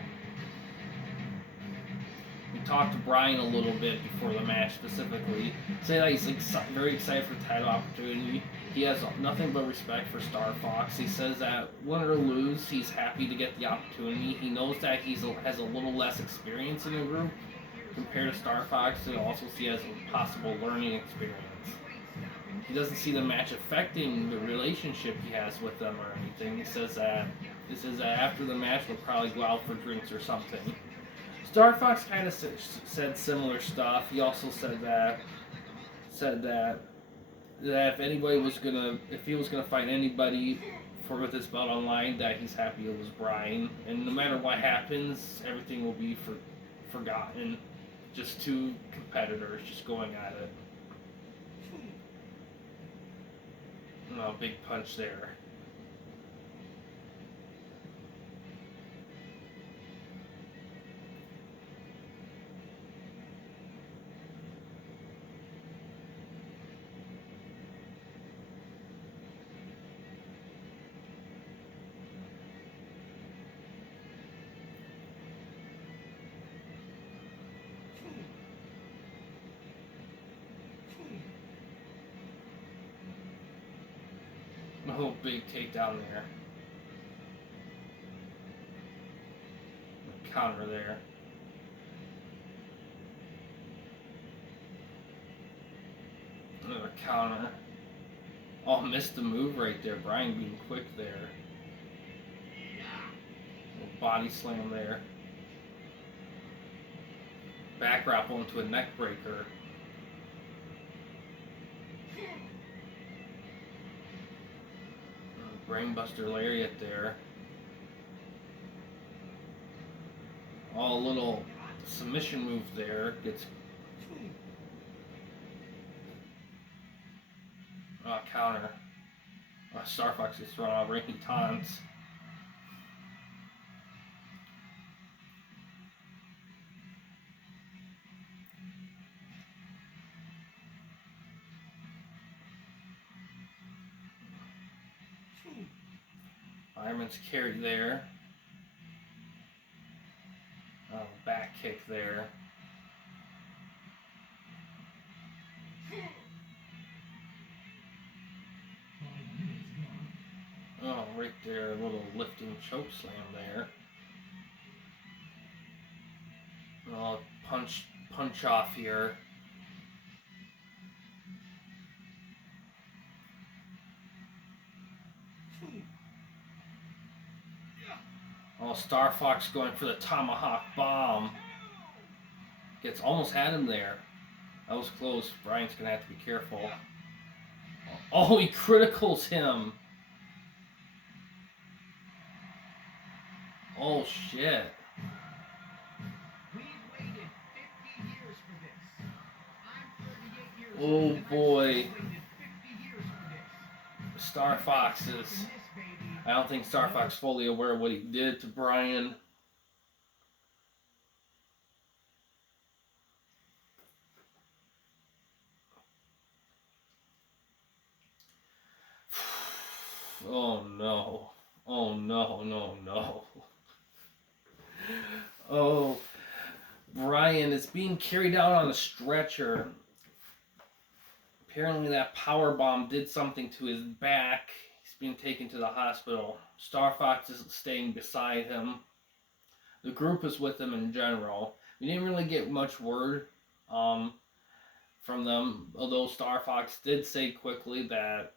We talked to Brian a little bit before the match specifically. Say that he's very excited for title opportunity. He has nothing but respect for Star Fox. He says that win or lose, he's happy to get the opportunity. He knows that he has a little less experience in the group compared to Star Fox. He also sees as a possible learning experience. He doesn't see the match affecting the relationship he has with them or anything. He says that after the match we'll probably go out for drinks or something. Star Fox kind of said similar stuff. He also said that if he was gonna fight anybody with this belt online, that he's happy it was Brian. And no matter what happens, everything will be forgotten. Just two competitors just going at it. Oh, big punch there. Oh, big takedown there. Counter there. Another counter. Oh, missed the move right there. Bryan being quick there. Little body slam there. Back grapple into a neck breaker. Brainbuster lariat there. Oh, a little submission move there. Gets counter. Star Fox gets thrown out ranking taunts. Fireman's carry there. Back kick there. Oh, right there, a little lifting choke slam there. Oh, punch off here. Oh, Star Fox going for the tomahawk bomb. Almost had him there. That was close. Bryan's gonna have to be careful. Oh, he criticals him. Oh shit. Oh boy. Star Fox is... I don't think Star Fox is fully aware of what he did to Bryan. Oh no. Oh no, no, no. Oh, Bryan is being carried out on a stretcher. Apparently that power bomb did something to his back. He's being taken to the hospital. Star Fox is staying beside him. The group is with him in general. We didn't really get much word from them, although Star Fox did say quickly that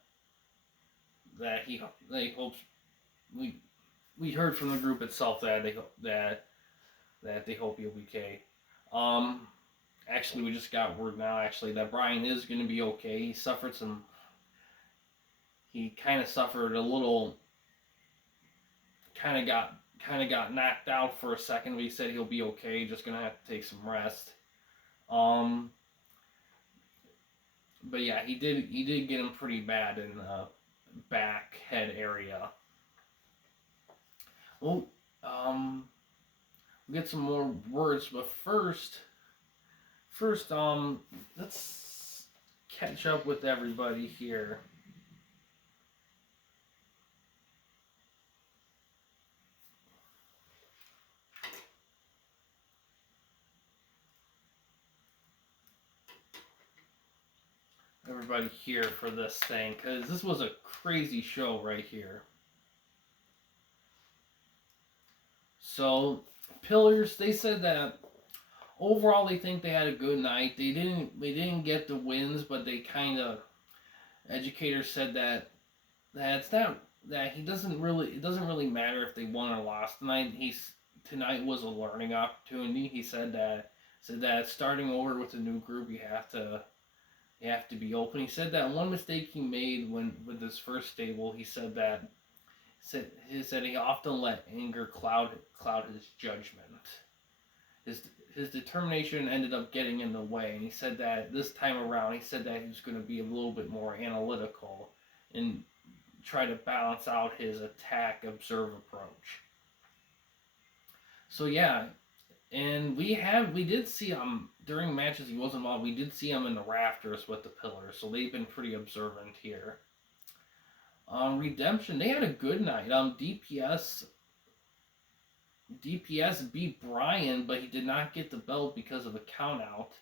he hopes we heard from the group itself that they hope he'll be okay. Actually, we just got word now that Bryan is going to be okay. He kind of suffered a little, kind of got knocked out for a second, but he said he'll be okay. Just going to have to take some rest. But yeah, he did get him pretty bad in the back head area. Well, we'll get some more words, but first, let's catch up with everybody here. Everybody here for this thing, because this was a crazy show right here. So, Pillars, they said that overall they think they had a good night. They didn't get the wins, but they kind of... Educator said that it's not that it doesn't really matter if they won or lost tonight. Tonight was a learning opportunity. He said that starting over with a new group, you have to be open. He said that one mistake he made with his first stable, he said he often let anger cloud his judgment. His determination ended up getting in the way, and he said that this time around, he said that he was going to be a little bit more analytical and try to balance out his attack observe approach. So yeah, and we did see him during matches he wasn't involved. We did see him in the rafters with the Pillars, so they've been pretty observant here. Redemption, they had a good night. DPS beat Bryan, but he did not get the belt because of a count out.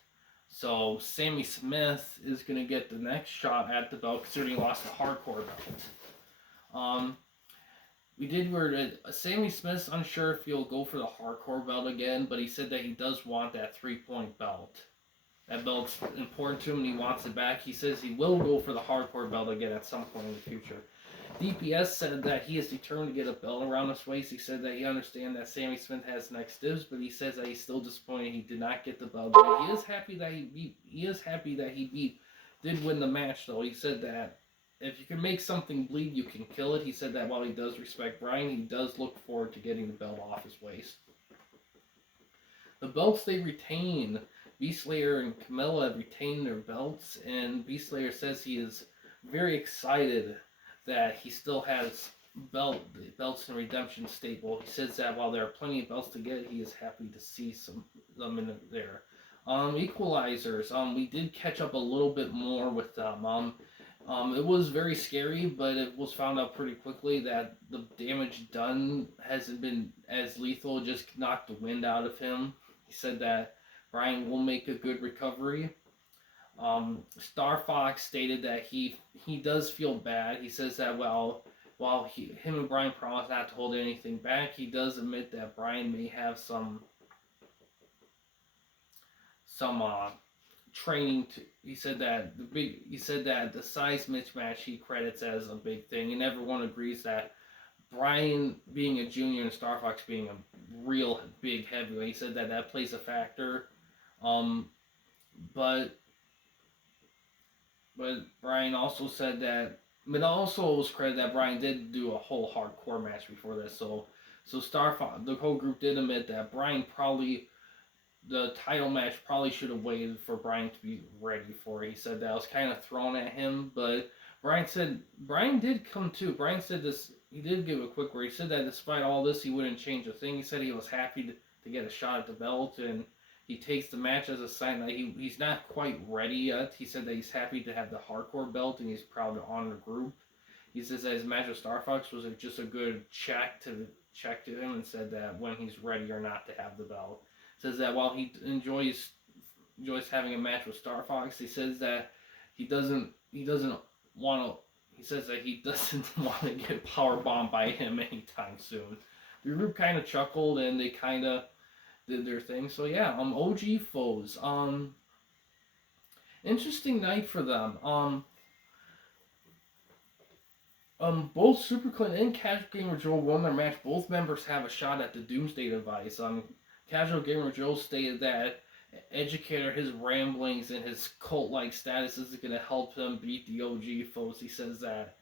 So Sammy Smith is going to get the next shot at the belt, considering he lost the hardcore belt. Um, Sammy Smith's unsure if he'll go for the hardcore belt again, but he said that he does want that 3-point belt. That belt's important to him and he wants it back. He says he will go for the hardcore belt again at some point in the future. DPS said that he is determined to get a belt around his waist. He said that he understands that Sammy Smith has next dibs, but he says that he's still disappointed he did not get the belt. But he is happy that he did win the match though. He said that if you can make something bleed, you can kill it. He said that while he does respect Bryan, he does look forward to getting the belt off his waist. The belts they retain, Beastslayer and Camilla have retained their belts, and Beastslayer says he is very excited that he still has belts in Redemption stable. He says that while there are plenty of belts to get, he is happy to see them in there. Equalizers. We did catch up a little bit more with them. It was very scary, but it was found out pretty quickly that the damage done hasn't been as lethal. It just knocked the wind out of him. He said that Bryan will make a good recovery. Star Fox stated that he does feel bad. He says that while him and Bryan promise not to hold anything back, he does admit that Bryan may have some training to. He said that the size mismatch he credits as a big thing, and everyone agrees that Bryan being a junior and Star Fox being a real big heavyweight. He said that plays a factor. But Bryan also said that, but also was credited that Bryan did do a whole hardcore match before this. So Star Fox, the whole group did admit that Bryan probably, the title match probably should have waited for Bryan to be ready for it. He said that was kind of thrown at him, but Bryan did come to. Bryan said this. He did give a quick word. He said that despite all this, he wouldn't change a thing. He said he was happy to get a shot at the belt, and he takes the match as a sign that he's not quite ready yet. He said that he's happy to have the hardcore belt, and he's proud to honor the group. He says that his match with Star Fox was just a good check to him, and said that when he's ready or not to have the belt. Says that while he enjoys having a match with Star Fox, he says that he doesn't want to. He says that he doesn't want to get power bombed by him anytime soon. The group kind of chuckled and they kind of did their thing. So yeah, OG foes. Interesting night for them. Both Super Clint and Casual Gamer Joe won their match. Both members have a shot at the Doomsday device. Casual Gamer Joe stated that Educator, his ramblings and his cult-like status isn't going to help him beat the OG foes. He says that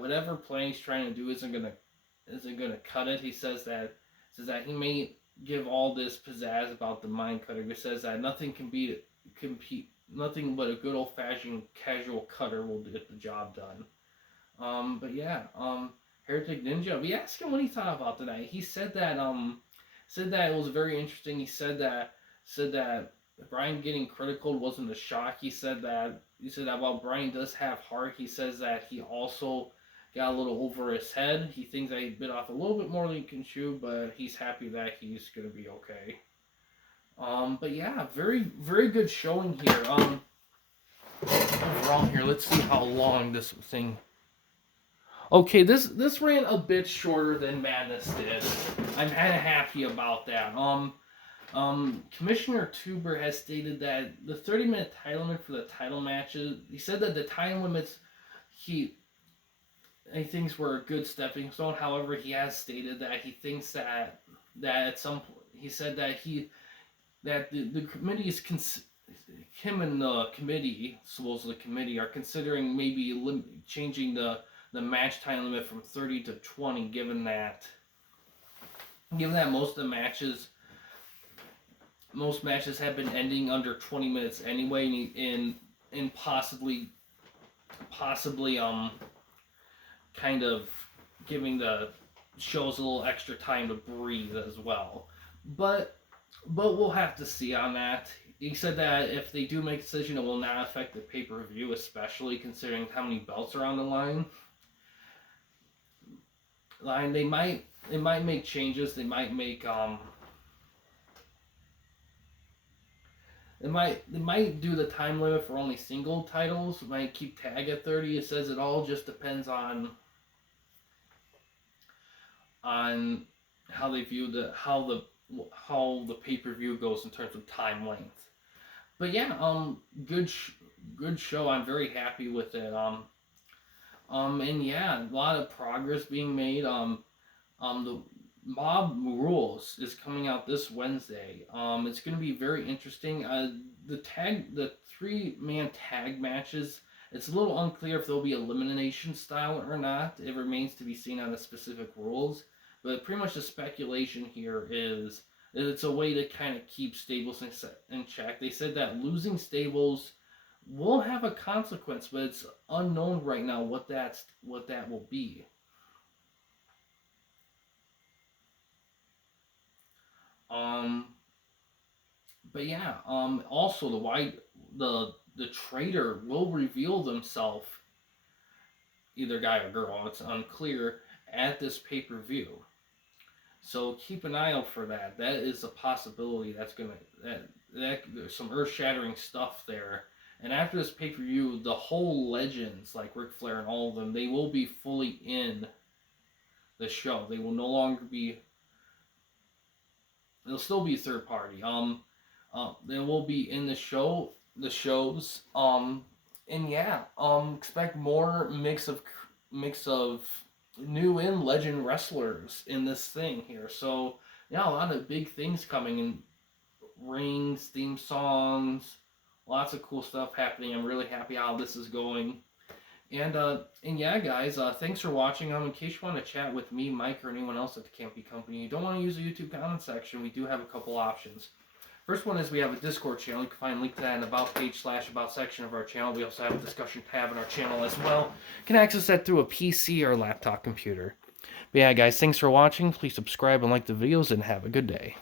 whatever plan he's trying to do isn't going to cut it. He says that he may give all this pizzazz about the mind cutter. He says that nothing nothing but a good old-fashioned casual cutter will get the job done. But yeah, Heretic Ninja. We asked him what he thought about tonight. He said that it was very interesting. He said that Bryan getting critical wasn't a shock. He said that while Bryan does have heart, he says that he also got a little over his head. He thinks that he bit off a little bit more than he can chew, but he's happy that he's gonna be okay. But yeah, very very good showing here. Overall here, let's see how long this thing. Okay, this ran a bit shorter than Madness did. I'm kind of happy about that. Commissioner Tuber has stated that the 30-minute title limit for the title matches. He said that the time limits he thinks were a good stepping stone. However, he has stated that he thinks that at some point he said that the committee is him and the committee, supposedly the committee, are considering maybe changing the match time limit from 30 to 20, given that most matches have been ending under 20 minutes anyway, and possibly kind of giving the shows a little extra time to breathe as well. But we'll have to see on that. He said that if they do make a decision, it will not affect the pay-per-view, especially considering how many belts are on the line. They might make changes. They might make They might do the time limit for only single titles. Might keep tag at 30. It says it all just depends on on how they view how the pay-per-view goes in terms of time length. But yeah, good show. I'm very happy with it. And yeah, a lot of progress being made. The Mob Rules is coming out this Wednesday. It's going to be very interesting. The 3-man tag matches. It's a little unclear if there'll be elimination style or not. It remains to be seen on the specific rules. But pretty much the speculation here is that it's a way to kind of keep stables in check. They said that losing stables will have a consequence, but it's unknown right now what that will be. Um, but yeah, also the traitor will reveal themselves, either guy or girl, it's unclear, at this pay-per-view. So keep an eye out for that. That is a possibility. That there's some earth-shattering stuff there. And after this pay-per-view, the whole legends like Ric Flair and all of them, they will be fully in the show. They will no longer be. They'll still be third party. They will be in the shows. And yeah, expect more mix of new and legend wrestlers in this thing here. So yeah, a lot of big things coming in, rings, theme songs, lots of cool stuff happening. I'm really happy how this is going. And yeah, guys, thanks for watching. In case you want to chat with me, Mike, or anyone else at the Campy Company, you don't want to use the YouTube comment section, we do have a couple options. First one is we have a Discord channel. You can find a link to that in the About page / About section of our channel. We also have a discussion tab in our channel as well. You can access that through a PC or laptop computer. But yeah, guys, thanks for watching. Please subscribe and like the videos, and have a good day.